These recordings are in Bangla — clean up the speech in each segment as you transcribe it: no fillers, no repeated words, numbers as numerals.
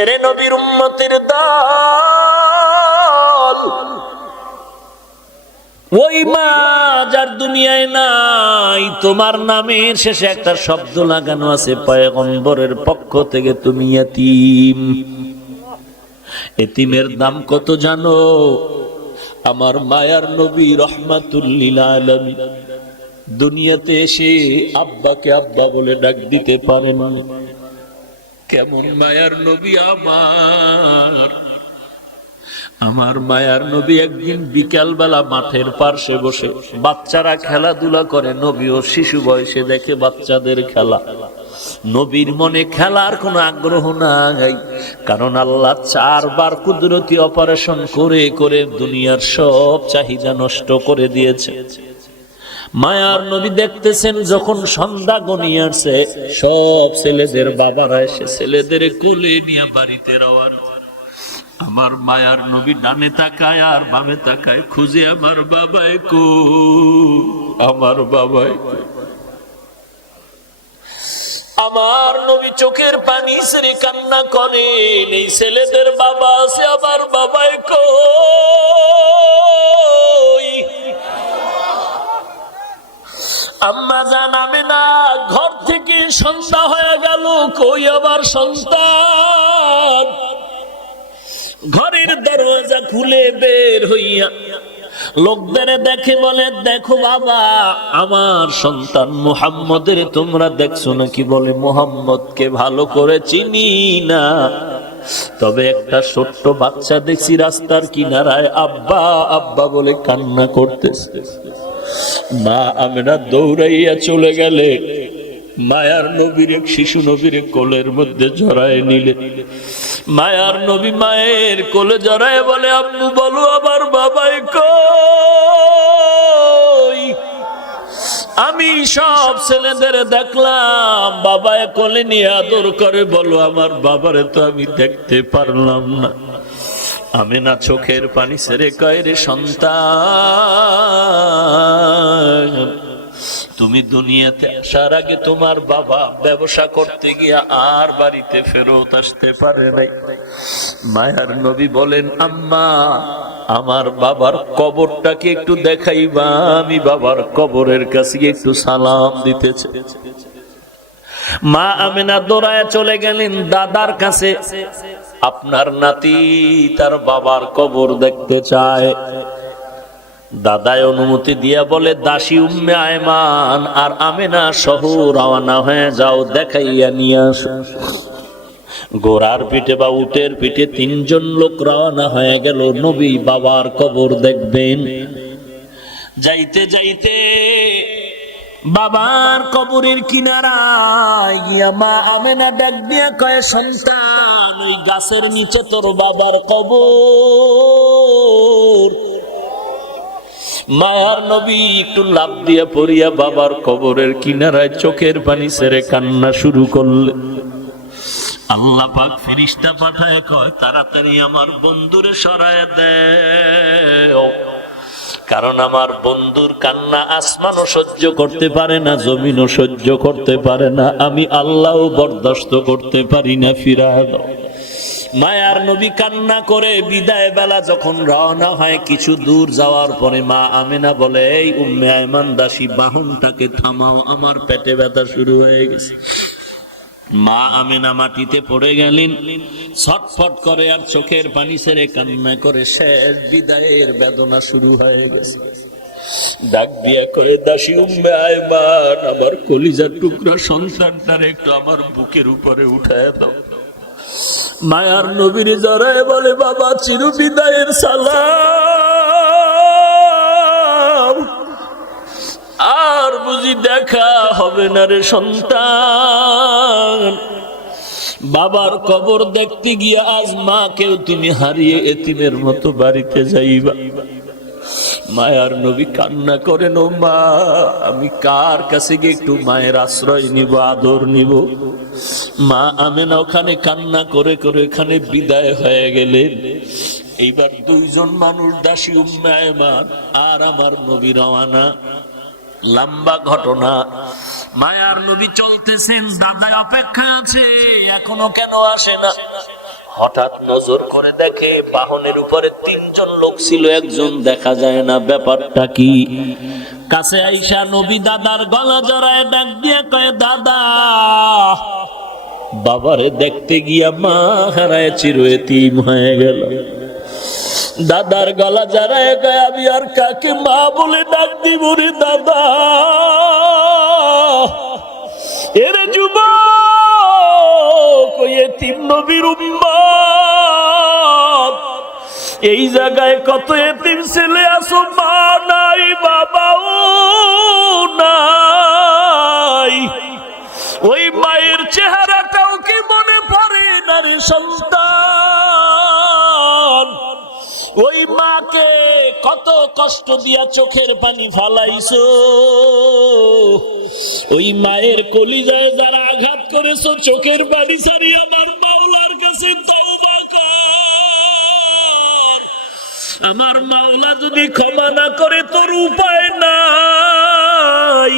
এরে নবীর উম্মতের দল, ওই মা যার দুনিয়ায় নাই, তোমার নামের শেষে একটা শব্দ লাগানো আছে পয়গম্বরের পক্ষ থেকে, তুমি ইতিম। এতিমের দাম কত জানো? আমার মায়ার নবী রহমাতুল লিল আলামিন দুনিয়াতে এসে আব্বাকে আব্বা বলে ডাক দিতে পারেন। কেমন মায়ার নবী আমার মায়ার নবী একদিন বিকাল বেলা মাঠের পার্শ্বে বসে বাচ্চারা খেলাধুলা করে, নবীও শিশু বয়সে দেখে বাচ্চাদের খেলা। নবীর মনে খেলার কোনো আগ্রহ নাই, কারণ আল্লাহ 4 বার কুদরতি অপারেশন করে করে দুনিয়ার সব চাহিদা নষ্ট করে দিয়েছে। মায়ার নবী দেখতেছেন যখন সন্ধ্যা গনিয়ে আসছে, সব ছেলেদের বাবারা এসে ছেলেদের কোলে নিয়ে বাড়িতে রওনা। আমার মায়ার নবী ডানে তাকায় আর বামে তাকায়, খুঁজে আমার বাবাই কো, আমার বাবাই। আমার নবী চোখের পানি ছেড়ে কান্না করেন, এই ছেলেদের বাবা আছে, আমার বাবাই কো। আম্মা জান আমেনা ঘর থেকে সন্ধ্যা হয়ে গেল, কই আবার সন্তান? ঘরের দরজা খুলে বের হইয়া লোকদের দেখে বলে, দেখো বাবা, আমার সন্তান মুহাম্মদের তোমরা দেখছো নাকি? বলে, মুহাম্মদকে ভালো করে চিনি না, তবে একটা ছোট্ট বাচ্চা দেখছি রাস্তার কিনারায় আব্বা আব্বা বলে কান্না করতেছে। মা আমেনা দৌড়াইয়া চলে গেলে মায়ার নবীর শিশু নবীর কোলের মধ্যে জড়ায় নিলে। মায়ার নবী মায়ের কোলে জড়ায় বলে, আম্মু বলো আমার বাবাই কই? আমি সব ছেলেদের দেখলাম বাবায় কোলে নিয়ে আদর করে, বলো আমার বাবারে তো আমি দেখতে পারলাম না। আমেনা চোখের পানি ছেড়ে কয়, রে সন্তান, তুমি দুনিয়াতে আসার আগে তোমার বাবা ব্যবসা করতে গিয়া আর বাড়িতে ফেরত আসতে পারে নাই। মায়ার নবী বলেন, আম্মা আমার বাবার কবরটাকে একটু দেখাইবা, আমি বাবার কবরের কাছে একটু সালাম দিতে চাই। মা আমেনা দৌড়ায় চলে গেলেন দাদার কাছে, আপনার নাতি তার বাবার কবর দেখতে চায়। দাদায় অনুমতি দিয়া বলে, দাসী উম্মে আয়মান আর আমেনা সহ রওনা হয়ে যাও, দেখাইয়া নিয়ে আসো। ঘোড়ার পিঠে বা উটের পিঠে 3 জন লোক রওনা হয়ে গেল, নবী বাবার কবর দেখবেন। যাইতে যাইতে বাবার কবরের কিনারায় গিয়া মা আমেনা ডাক দিয়া কয়, সন্তান, ওই গাছের নিচে তোর বাবার কবর। মায়ার নবী একটু লাফ দিয়া পড়িয়া বাবার কবরের কিনারায় চোখের পানি ছেড়ে কান্না শুরু করলে। আল্লাহ পাক ফেরেশতা পাঠায় কয়, তাড়াতাড়ি আমার বন্ধুরে সরায় দেও, কারণ আমার বন্ধুর কান্না আসমানও সহ্য করতে পারে না, জমিনও সহ্য করতে পারে না, আমি আল্লাহও বরদাস্ত করতে পারি না, ফিরায় দাও। মায়ার নবী কান্না করে বিদায় বেলা যখন রওনা হয়, কিছু দূর যাওয়ার পরে মা আমেনা বলে, এই উম্মে আয়মান দাসী, বাহনটাকে থামাও, আমার পেটে ব্যথা শুরু হয়ে গেছে। মা আমেনা মাটিতে পড়ে গেলেন, ছটফট করে আর চোখের পানি ছেড়ে কান্না করে, শেষ বিদায়ের বেদনা শুরু হয়ে গেছে। ডাক দিয়া কয়ে, দাসী উম্মে আয়মান, আমার কলিজার টুকরা সন্তানটারে একটু আমার বুকের উপরে উঠায় দাও। মায়ার নবীর জড়ায় বলে, বাবা চির বিদায়ের সালাম, আর বুঝি দেখা হবে না রে সন্তান। বাবার কবর দেখতে গিয়া আজ মাকেও তুমি হারিয়ে এতিমের মতো বাড়িতে যাইবা। মায়ার নবী কান্না করেন, ও মা, আমি কার কাছে গিয়ে একটু মায়ের আশ্রয় নিব, আদর নিব? মা আমেনা ওখানে কান্না করে করে এখানে বিদায় হয়ে গেলেন। এইবার 2 জন মানুষ, দাসী উম্মে আয়মান আর আমার নবী রওয়ানা। লম্বা ঘটনা। মায়ার নবী চলতেছেন, দাদায় অপেক্ষা আছে, এখনো কেন আসে না? হঠাৎ নজর করে দেখে বাহনের উপরে তিনজন লোক ছিল, একজন দেখা যায় না, ব্যাপারটা কি? কাছে আইসা নবী দাদার গলা জড়ায় ডাক দিয়ে কয়, দাদা। বাবারে দেখতে গিয়া মা হারায় চির এতিম হয়ে গেল। দাদার গলা জড়ায় কয়, আমি আর কাকে মা বলে ডাক দিব রে দাদা? এরে যুবক, ওই এতিম নবীর উম্মত, এই জায়গায় কত এতিম ছেলে আছো, মা নাই, বাবাও নাই। ওই মায়ের চেহারাটাও কি মনে পড়ে না রে সন্তান? ওই মাকে কত কষ্ট দিয়া চোখের পানি ফালাইছো, ওই মায়ের কলিজায় যারা আঘাত করেছো, চোখের পানি ছাড়ি আমার মাওলার কাছে তওবা কর। আমার মাওলা যদি ক্ষমা না করে তোর উপায় নাই।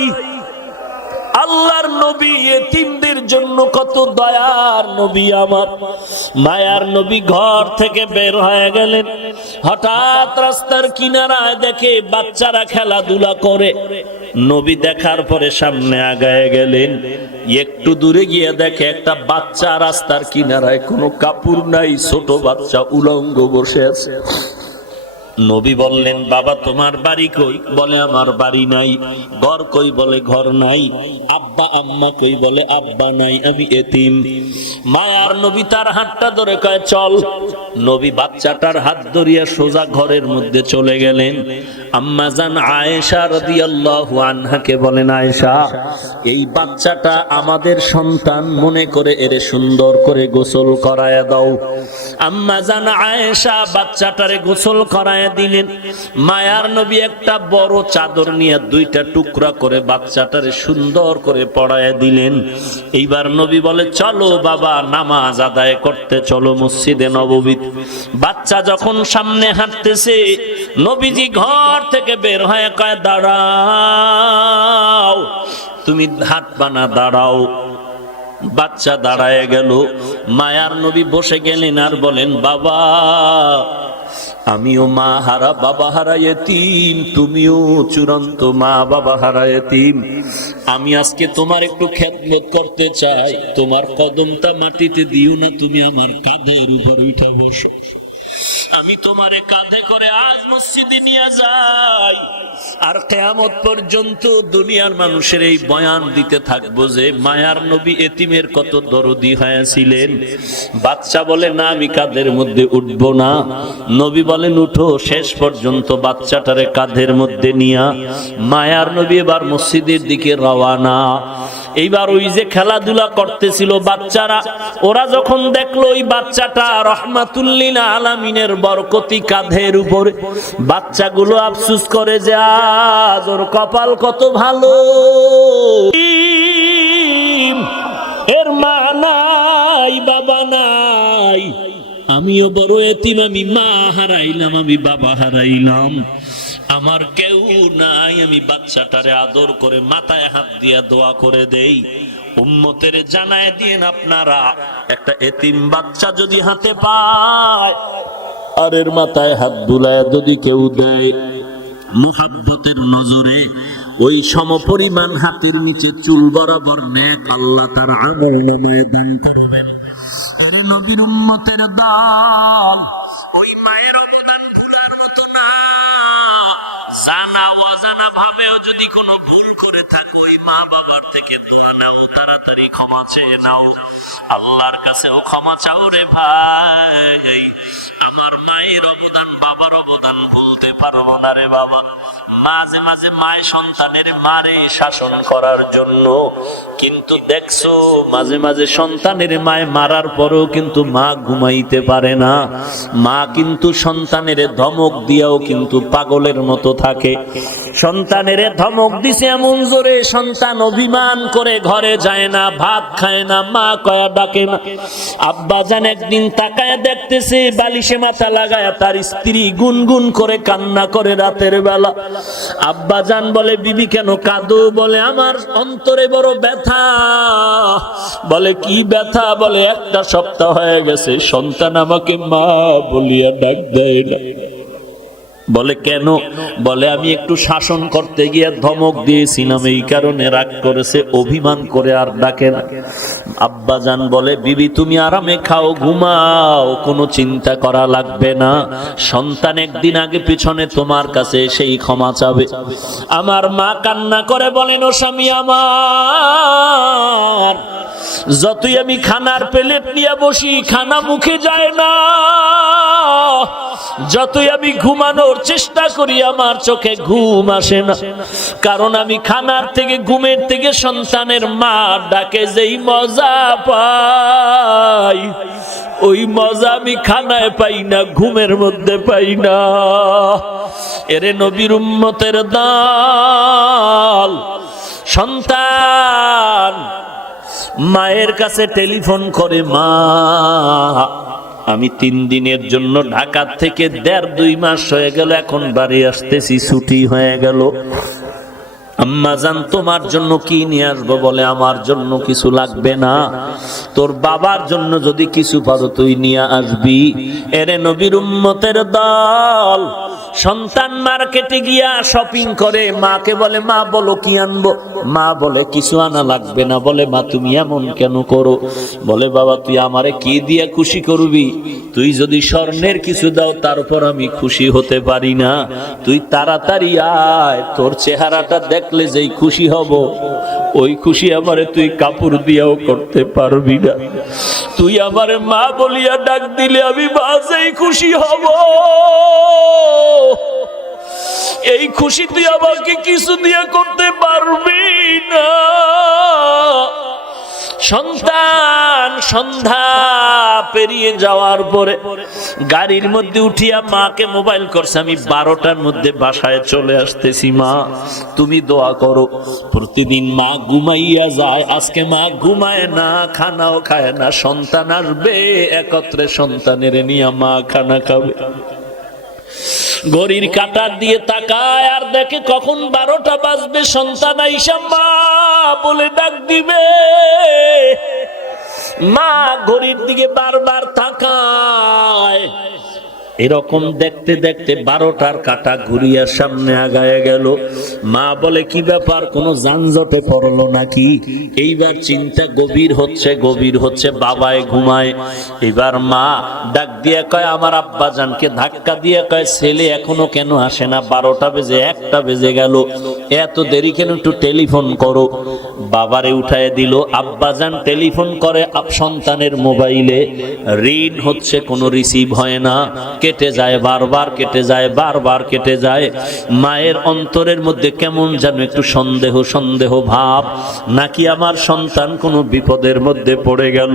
আল্লাহর নবী এতিমদের জন্য কত দয়ার নবী, আমার মায়ার নবী ঘর থেকে বের হয়ে গেলেন। হঠাৎ রাস্তার কিনারায় দেখে বাচ্চারা খেলাধুলা করে। নবী দেখার পরে সামনে আগায় গেলেন। একটু দূরে গিয়ে দেখে একটা বাচ্চা রাস্তার কিনারায়, কোনো কাপড় নাই, ছোট বাচ্চা উলঙ্গ বসে আছে। নবী বললেন, বাবা তোমার বাড়ি কই? বলে আমার বাড়ি নাই। ঘর কই? বলে ঘর নাই। আব্বা আম্মা কই? বলে আব্বা নাই, আমি এতিম। মায়ার নবী তার হাতটা ধরে কয় চল। নবী বাচ্চাটার হাত ধরিয়া সোজা ঘরের মধ্যে চলে গেলেন। আম্মা জান আয়েশা রাদিয়াল্লাহু আনহাকে বলেন, আয়েশা, এই বাচ্চাটা আমাদের সন্তান, মনে করে এর সুন্দর করে গোসল করায়া দাও। আম্মা জান আয়েশা বাচ্চাটারে গোসল করায়া দিলেন। মায়ার নবী একটা বড় চাদর নিয়ে দুইটা টুকরা করে বাচ্চাটারে সুন্দর করে পড়ায়া দিলেন। এইবার নবী বলে, চলো বাবা, নামাজ আদায় করতে চলো মসজিদে নববী। বাচ্চা যখন সামনে হাঁটতেছে, নবীজি ঘর থেকে বের হয়ে কয়, দাঁড়াও, তুমি হাঁটবা না, দাঁড়াও। বাচ্চা দাঁড়ায় গেল। মায়ার নবী বসে গেলেন আর বলেন, বাবা, আমিও মা হারা বাবা হারা এতিম, তুমিও চূড়ান্ত মা বাবা হারা এতিম। আমি আজকে তোমার একটু খেদমত করতে চাই। তোমার কদমটা মাটিতে দিও না, তুমি আমার কাঁধের উপর উঠা বসো। আমি তোমারে কাঁধে করে আজ মসজিদে নিয়ে যাই, আর কিয়ামত পর্যন্ত দুনিয়ার মানুষের এই বয়ান দিতে থাকবো যে মায়ার নবী এতিমের কত দরদি হয়েছিলেন। বাচ্চা বলে, না, আমি কাঁধের মধ্যে উঠবো না। নবী বলেন, উঠো। শেষ পর্যন্ত বাচ্চাটারে কাঁধের মধ্যে নিয়া মায়ার নবী এবার মসজিদের দিকে রওয়ানা। এইবার ওই যে খেলাধুলা করতেছিল বাচ্চারা, ওরা যখন দেখলো ওই বাচ্চাটা রহমাতুল লিল আলামিনের বরকতি কাঁধের উপরে, বাচ্চাগুলো আফসোস করে যে আজ ওর কপাল কত ভালো, এর মা নাই, বাবা নাই। আমিও বড় এতিম, আমি মা হারাইলাম, আমি বাবা হারাইলাম, আমার কেউ নাই। আমি বাচ্চাটারে আদর করে মাথায় হাত দিয়া দোয়া করে দেই। উম্মতের জানায় দিন আপনারা, একটা এতিম বাচ্চা যদি হাতে পায় আর এর মাথায় হাত বুলায় যদি কেউ দেয়, মুহাব্বতের নজরে ওই সমপরিমাণ হাতের নিচে চুল বরাবর নেক আল্লাহ তার আমল নামায় দান করবেন। আরে নবীর উম্মতের দল, ওই মায়ের অবদান ভুলার মতো না। জানা অজানা ভাবেও যদি কোনো ভুল করে থাকো, ওই মা বাবার থেকে দোয়া নাও, তাড়াতাড়ি ক্ষমা চেয়ে নাও, আল্লাহর কাছেও ক্ষমা চাও রে ভাই। আমার মায়ের অবদান, বাবার অবদান বলতে পারবো না রে বাবা। মাঝে মাঝে মায় সন্তানের মারে শাসন করার জন্য, কিন্তু দেখছো মাঝে মাঝে সন্তানের মায় মারার পরেও কিন্তু মা ঘুমাইতে পারে না। মা কিন্তু সন্তানের ধমক দিয়াও কিন্তু পাগলের মতো থাকে। সন্তানের ধমক দিছে এমন জোরে, সন্তান অভিমান করে ঘরে যায় না, ভাত খায় না, মা কয়া ডাকে না। আব্বাজান একদিন তাকায় দেখতেছে বালিশে মাথা লাগায় তার স্ত্রী গুনগুন করে কান্না করে রাতের বেলা। আব্বাজান বলে, বিবি কেন কাঁদো? বলে, আমার অন্তরে বড় ব্যথা। বলে, কি ব্যথা? বলে, একটা সপ্তাহ হয়ে গেছে সন্তান আমাকে মা বলিয়া ডাক দেয় না। বলে, কেন? বলে, আমি একটু শাসন করতে গিয়ে ধমক দিয়েছিলাম, এই কারণে রাগ করেছে, অভিমান করে আর ডাকে না। আব্বাজান বলে, বিবি তুমি আরামে খাও, ঘুমাও, কোনো চিন্তা করা লাগবে না। সন্তান একদিন আগে পিছনে তোমার কাছে সেই ক্ষমা চাবে। আমার মা কান্না করে বলেন, ও স্বামী আমার, যতই আমি খানার প্লেট নিয়ে বসি খানা মুখে যায় না, যতই আমি ঘুমানোর চেষ্টা করি আমার চোখে ঘুম আসে না। কারণ আমি খানার থেকে, ঘুমের থেকে সন্তানের মা ডাকে যেই মজা পাই, ওই মজা আমি খানায় পাই না, ঘুমের মধ্যে পাই না। এরে নবীর উম্মতের দল, সন্তান মায়ের কাছে টেলিফোন করে, মা আমি 3 দিনের জন্য ঢাকা থেকে 1.5-2 মাস হয়ে গেল, এখন বাড়ি আসতেছি, ছুটি হয়ে গেল। আম্মা জান তোমার জন্য কি নিয়ে আসবো? বলে, আমার জন্য কিছু লাগবে না, তোর বাবার জন্য যদি কিছু পারো তুই নিয়ে আসবি। এরে নবীর উম্মতের দল, সন্তান মার্কেটে গিয়া শপিং করে, মাকে বলে, মা বলো কি আনবো? মা বলে, কিছু আনা লাগবে না। বলে, মা তুমি এমন কেন করো? বলে, বাবা তুই আমারে কি দিয়ে খুশি করবি? তুই যদি স্বর্ণের কিছু দাও তারপর আমি খুশি হতে পারি না। তুই তাড়াতাড়ি আয়, তোর চেহারাটা দেখলে যেই খুশি হব, ওই খুশি আমারে তুই কাপড় দিয়াও করতে পারবি না। তুই আমারে মা বলিয়া ডাক দিলে আমি বাজেই খুশি হব। এই খুশি তুই আমাকে কিছু দিয়ে করতে পারবি না। সন্তান সন্ধ্যা পেরিয়ে যাওয়ার পরে গাড়ির মধ্যে উঠিয়া মাকে মোবাইল করছে, আমি 12টার মধ্যে বাসায় চলে আসতেছি, মা তুমি দোয়া করো। প্রতিদিন মা ঘুমাইয়া যায়, আজকে মা ঘুমায় না, খানাও খায় না। সন্তান আসবে, একত্রে সন্তানের নিয়ে মা খানা খাবে। ঘড়ির কাঁটার দিয়ে তাকায় আর দেখে কখন 12টা বাজবে, সন্তান আইসা মা বলে ডাক দিবে। মা ঘড়ির দিকে বারবার তাকায়। এরকম দেখতে দেখতে 12টার কাঁটা ঘুরিয়া সামনে আগায় গেল। মা বলে, কি ব্যাপার, কোনো যানজটে পড়লো নাকি? এইবার চিন্তা গভীর হচ্ছে, বাবায় ঘুমায়। এবার মা ডাক দিয়ে কয়, আমার আব্বাজানকে ধাক্কা দিয়ে কয়, ছেলে এখনো কেন আসে না? 12টা বেজে 1টা বেজে গেল, এত দেরি কেন? একটু টেলিফোন করো। বাবারে উঠায় দিল। আব্বাজান টেলিফোন করে সন্তানের মোবাইলে, রিং হচ্ছে, কোনো রিসিভ হয় না, কেটে যায়, বারবার কেটে যায়, বারবার কেটে যায়। মায়ের অন্তরের মধ্যে কেমন যেন একটু সন্দেহ ভাব, নাকি আমার সন্তান কোনো বিপদের মধ্যে পড়ে গেল।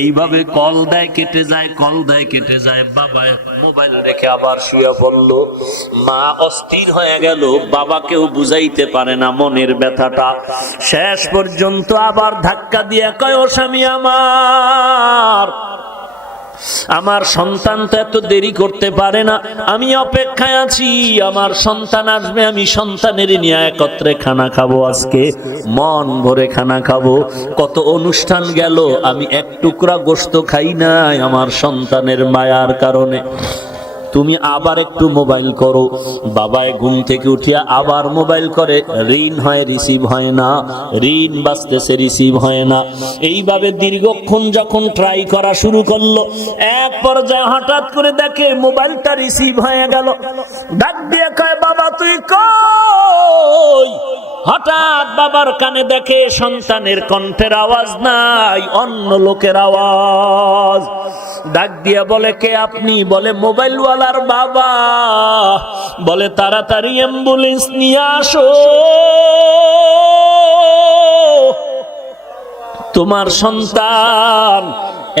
এইভাবে কল দেয়, কেটে যায়, কল দেয়, কেটে যায়। বাবা মোবাইল রেখে আবার শুয়ে পড়ল। মা অস্থির হয়ে গেল, বাবাকেও বুঝাইতে পারে না মনের ব্যথাটা। শেষ পর্যন্ত আবার ধাক্কা দিয়ে কয়, ও স্বামী আমার সন্তান তো এত দেরি করতে পারে না, আমি অপেক্ষায় আছি, আমার সন্তান আসবে, আমি সন্তানের নিয়ে একত্রে খানা খাবো, আজকে মন ভরে খানা খাবো। কত অনুষ্ঠান গেল, আমি এক টুকরা গোশত খাই নাই আমার সন্তানের মায়ার কারণে। তুমি আবার একটু মোবাইল করো। বাবায় ঘুম থেকে উঠিয়া আবার মোবাইল করে, রিং হয়, রিসিভ হয় না, রিং বাজতেছে, রিসিভ হয় না। এইভাবে দীর্ঘক্ষণ যখন ট্রাই করা শুরু করলো, এক পর্যায়ে হঠাৎ করে দেখে মোবাইলটা রিসিভ হয়ে গেল। ডাক দিয়ে কয়, বাবা তুই কই? হঠাৎ বাবার কানে দেখে সন্তানের কণ্ঠের আওয়াজ নাই, অন্য লোকের আওয়াজ। ডাক দিয়া বলে, কে আপনি? বলে, মোবাইলওয়ালার বাবা। বলে, তাড়াতাড়ি অ্যাম্বুলেন্স নিয়ে আসো, তোমার সন্তান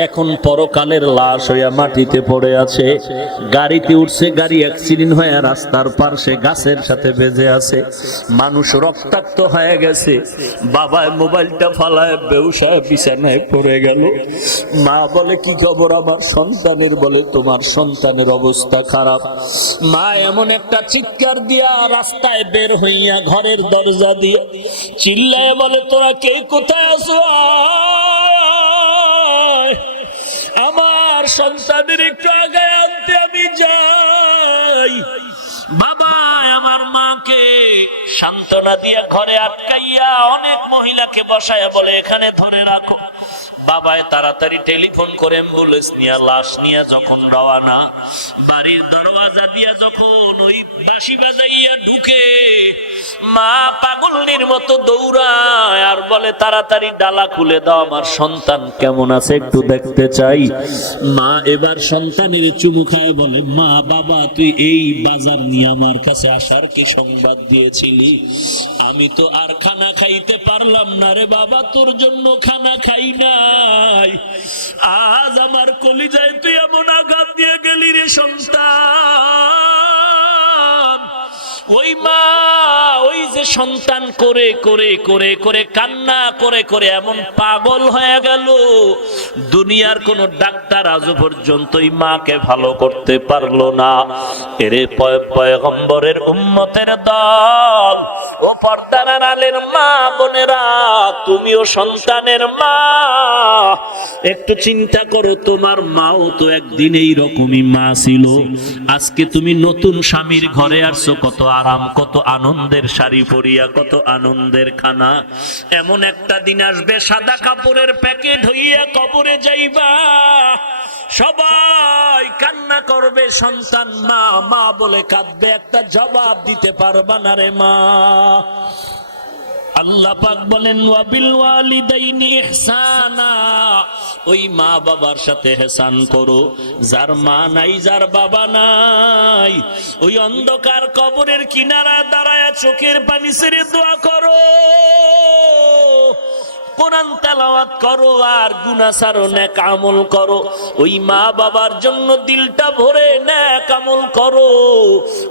এখন পরকালের লাশ হইয়া মাটিতে পড়ে আছে। গাড়িতে উঠছে, গাড়ি অ্যাক্সিডেন্ট হয়ে রাস্তার পাশে গাছের সাথে বেজে আছে, মানুষ রক্তাক্ত হয়ে গেছে। বাবায় মোবাইলটা ফালায় বেউসায় বিছানায় পড়ে গেল। মা বলে কি খবর আমার সন্তানের? বলে তোমার সন্তানের অবস্থা খারাপ। মা এমন একটা চিৎকার দিয়া রাস্তায় বের হইয়া ঘরের দরজা দিয়ে চিল্লায় বলে তোরা কে কোথায় আছো? আমার সন্তানের একটু আগে আনতে আমি যাই। বাবা আমার মাকে সান্ত্বনা দিয়া ঘরে আটকাইয়া অনেক মহিলাকে বসায়া বলে এখানে ধরে রাখো। বাবায় তাড়াতাড়ি টেলিফোন করে অ্যাম্বুলেন্স নিয়ে লাশ নিয়ে যখন রওনা, বাড়ির দরওয়াজা দিয়া যখন ওই বাঁশি বাজাইয়া ঢুকে, মা পাগলের মতো দৌড়ায় আর বলে তাড়াতাড়ি ডালা খুলে দাও, আমার সন্তান কেমন আছে একটু দেখতে চাই। মা এবার সন্তানের চুমু খায় বলে মা বাবা তুই এই বাজার নিয়ে আমার কাছে আসার কি সংবাদ দিয়েছিলি? আমি তো আর খানা খাইতে পারলাম না রে বাবা, তোর জন্য খানা খাই নাই। আজ আমার কলিজায় তুই এমন আঘাত দিয়ে গেলি রে সন্তান। ওই মা ওই যে সন্তান করে করে করে করে কান্না করে করে এমন পাগল হয়ে গেল, দুনিয়ার কোন ডাক্তার আজ পর্যন্ত ওই মাকে ভালো করতে পারলো না। এরে পয়গম্বরের উম্মতের দল, ও পর্দার আড়ালের মা বোনেরা, তুমিও সন্তানের মা। একটু চিন্তা করো, তোমার মাও তো একদিন এইরকমই মা ছিল। আজকে তুমি নতুন স্বামীর ঘরে আসছো, কত আরাম, কত আনন্দের শাড়ি পরিয়া, কত আনন্দের খানা। এমন একটা দিন আসবে সাদা কাপড়ের প্যাকেট হইয়া কবরে যাইবা, সবাই কান্না করবে, সন্তান মা মা বলে কাঁদবে, একটা জবাব দিতে পারবা না রে মা। আল্লাহ পাক বলেন ওয়াবিল ওয়ালিদাইনি ইহসানা, ওই মা বাবার সাথে ইহসান করো। যার মা নাই, যার বাবা নাই, ওই অন্ধকার কবরের কিনারা দাঁড়ায় চোখের পানি ছেড়ে দোয়া করো, কোরআন তেলাওয়াত করো আর গুনাহ ছাড়ো, নেক আমল করো। ওই মা বাবার জন্য দিলটা ভরে নেক আমল করো।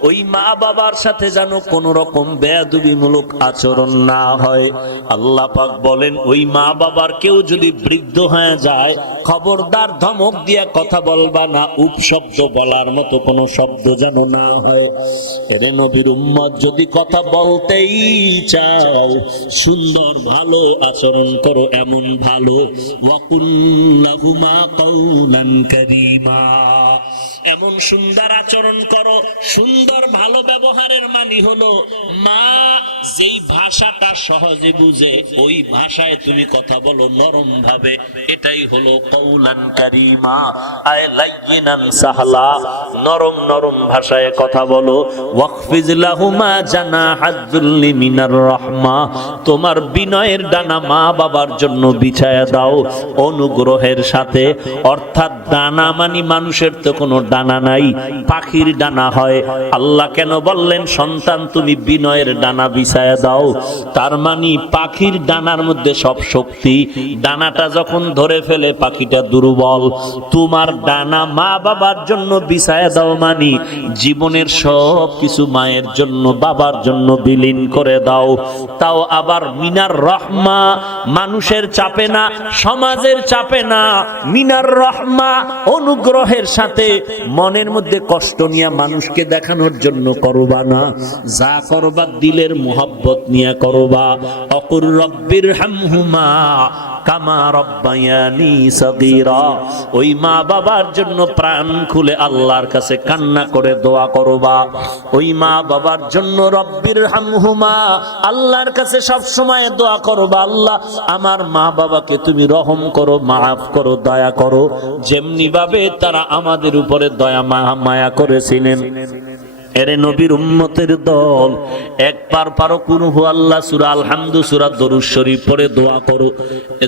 ওই মা বাবার সাথে যেন কোন রকম বেয়াদবিমূলক আচরণ না হয়। আল্লাহ পাক বলেন ওই মা বাবার কেউ যদি বৃদ্ধ হয়ে যায়, খবরদার ধমক দিয়া কথা বলবা না, উপশব্দ বলার মতো কোনো শব্দ যেন না হয়। এরে নবীর উম্মত, যদি কথা বলতেই চাও, সুন্দর ভালো আচরণ করো, এমন ভালো ওয়াকুল্লাহুমা কাওলান কারীমা, এমন সুন্দর আচরণ করো। সুন্দর ভালো ব্যবহারের মানে হলো মা যেই ভাষাটা সহজে বুঝে ওই ভাষায় তুমি কথা বলো নরম ভাবে, এটাই হলো কাওলান কারীমা, আয় লাইয়িনান সাহলা, নরম নরম ভাষায় কথা বলো। ওয়াকফিজ লাহুমা জানাহাদ যুল্লি মিনার রাহমা, তোমার বিনয়ের ডানা মা বাবার জন্য বিছায়া দাও অনুগ্রহের সাথে। অর্থাৎ ডানা মানে মানুষের তো কোনো ডানা নাই, পাখির ডানা হয়। আল্লাহ কেন বললেন সন্তান তুমি বিনয়ের ডানা বিছায়া দাও? তার মানে পাখির ডানার মধ্যে সব শক্তি, ডানাটা যখন ধরে ফেলে পাখিটা দুর্বল। তোমার ডানা মা বাবার জন্য বিছায়া দাও মানে জীবনের সব কিছু মায়ের জন্য বাবার জন্য বিলীন করে দাও। তাও আবার মিনার রহমা, মানুষের চাপে না, সমাজের চাপে না, মিনার রহমা অনুগ্রহের সাথে। মনের মধ্যে কষ্ট নিয়ে মানুষকে দেখানোর জন্য করবা না, যা করবা দিলের মোহাব্বত নিয়ে করবা। অকুর রব্বির হামহুমা কামা রব্বায়ানি সগীরা, ওই মা বাবার জন্য প্রাণ খুলে আল্লাহর কাছে কান্না করে দোয়া করবা। ওই মা বাবার জন্য রব্বির হামহুমা, আল্লাহর কাছে সব সময় দোয়া করবা, আল্লাহ আমার মা বাবাকে তুমি রহম করো, মাফ করো, দয়া করো, যেমনি ভাবে তারা আমাদের উপরে দয়া মায়া করেছিলেন। এরে নবীর উম্মতের দল, একবার পারো কুল হু আল্লাহ সূরা আলহামদু সূরা দরুদ শরীফ পড়ে দোয়া করো।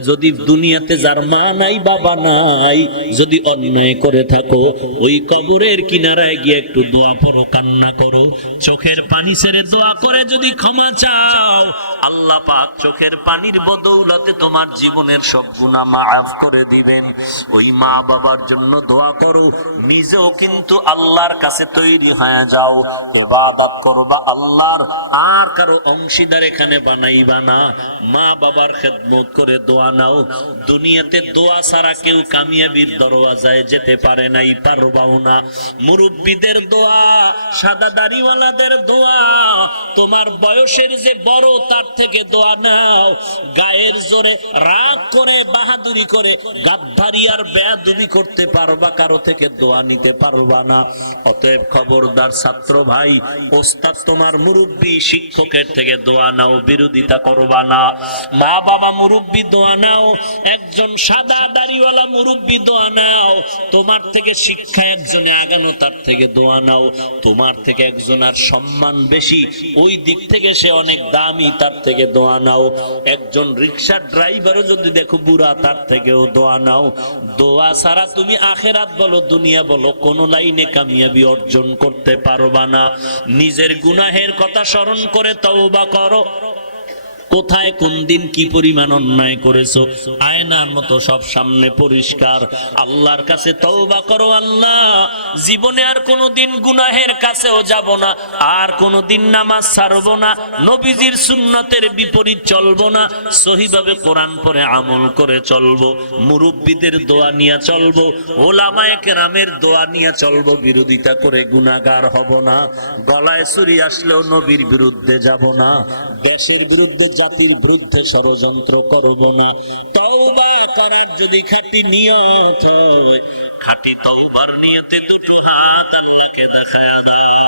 যদি দুনিয়াতে যার মা নাই বাবা নাই, যদি অন্যায় করে থাকো, ওই কবরের কিনারায় গিয়ে একটু দোয়া পড়ো, কান্না করো, চোখের পানি ছেড়ে দোয়া করে যদি ক্ষমা চাও, আল্লাহ পাক চোখের পানির বদৌলতে তোমার জীবনের সব গুনাহ মাফ করে দিবেন। ওই মা বাবার জন্য দোয়া করো, নিজেও কিন্তু আল্লাহর কাছে তৈরি হয়ে যাও, ইবাদত করবা আল্লাহর, আর কারো অংশীদার এখানে বানাইবা না। মা বাবার খেদমত করে দোয়া নাও। দুনিয়াতে দোয়া ছাড়া কেউ কামিয়াবির দরওয়াজায় যেতে পারে নাই, পারবাও না। মুরব্বীদের দোয়া, সাদা দাড়িওয়ালাদের দোয়া, তোমার বয়সের যে বড় তার থেকে দোয়া নাও। গায়ের জোরে রাগ করে বাহাদুরি করে গাদ্দারি আর বেয়াদবি করতে পারবা, কারো থেকে দোয়া নিতে পারবা না। অতএব খবরদার ছাত্র ভাই, ওস্তাদ তোমার মুরব্বী শিক্ষকের থেকে দোয়া নাও, বিরোধিতা করবা না। মা বাবা মুরব্বী দোয়া নাও, একজন সাদা দাড়িওয়ালা মুরব্বী দোয়া নাও। তোমার থেকে শিক্ষা একজনে আগানো, তার থেকে দোয়া নাও। তোমার থেকে একজনের সম্মান বেশি, ওই দিক থেকে সে অনেক দামি, তার থেকে দোয়া নাও। একজন রিকশার ড্রাইভারও যদি দেখো বুড়া, তার থেকেও দোয়া নাও। দোয়া ছাড়া তুমি আখেরাত বলো দুনিয়া বলো কোন লাইনে কামিয়াবি অর্জন করতে পারবা না। নিজের গুনাহের কথা স্মরণ করে তওবা করো। কোথায় কোন দিন কি পরিমাণ অন্যায় করেছো, আয়নার মতো সব সামনে পরিষ্কার। আল্লাহর কাছে তওবা করো, আল্লাহ জীবনে আর কোনোদিন গুনাহের কাছেও যাব না, আর কোনোদিন নামাজ ছাড়বো না, নবীজির সুন্নতের বিপরীত চলবো না, সহিভাবে কোরআন পড়ে আমল করে চলবো, মুরব্বীদের দোয়া নিয়ে চলবো, ওলামায়ে কেরামের দোয়া নিয়ে চলবো, বিরোধিতা করে গুনাহগার হব না। গলায় ছুরি আসলেও নবীর বিরুদ্ধে যাব না, দেশের বিরুদ্ধে জাতির বিরুদ্ধে ষড়যন্ত্র করব না। তওবা করার যদি খাঁটি নিয়ত, খাঁটি তওবার নিয়তে দুটো হাত আল্লাহকে দেখায়া দাও।